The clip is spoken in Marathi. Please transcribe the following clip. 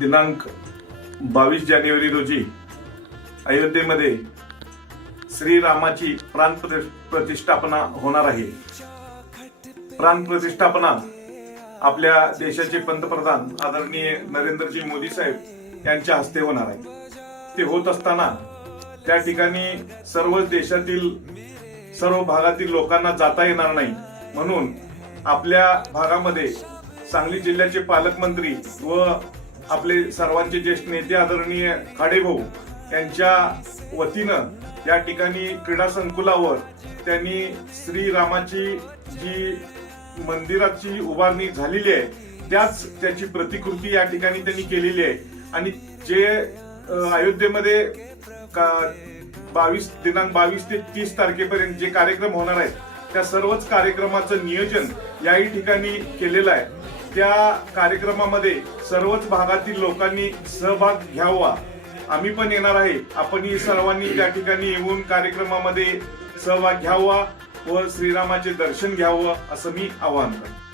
दिनांक बावीस जानेवारी रोजी अयोध्येमध्ये श्रीरामाची प्राण प्रति- प्रतिष्ठापना होणार आहे. प्राण प्रतिष्ठापना आपल्या देशाचे पंतप्रधान आदरणीय नरेंद्रजी मोदी साहेब यांच्या हस्ते होणार आहे. ते होत असताना त्या ठिकाणी सर्व देशातील सर्व भागातील लोकांना जाता येणार नाही. म्हणून आपल्या भागामध्ये सांगली जिल्ह्याचे पालकमंत्री व आपले सर्वांचे ज्येष्ठ नेते आदरणीय खाडेभाऊ यांच्या वतीनं या ठिकाणी क्रीडा संकुलावर त्यांनी श्रीरामाची जी मंदिराची उभारणी झालेली आहे त्याच त्याची प्रतिकृती या ठिकाणी त्यांनी केलेली आहे. आणि जे अयोध्येमध्ये का- बावीस दिनांक बावीस ते तीस तारखेपर्यंत जे कार्यक्रम होणार आहेत त्या सर्वच कार्यक्रमाचं नियोजन याही ठिकाणी केलेलं आहे. त्या कार्यक्रमामध्ये सर्वच भागातील लोकांनी सहभाग घ्यावा. आम्ही पण येणार आहे. आपणही सर्वांनी त्या ठिकाणी येऊन कार्यक्रमामध्ये सहभाग घ्यावा व श्रीरामाचे दर्शन घ्यावं असं मी आवाहन करतो.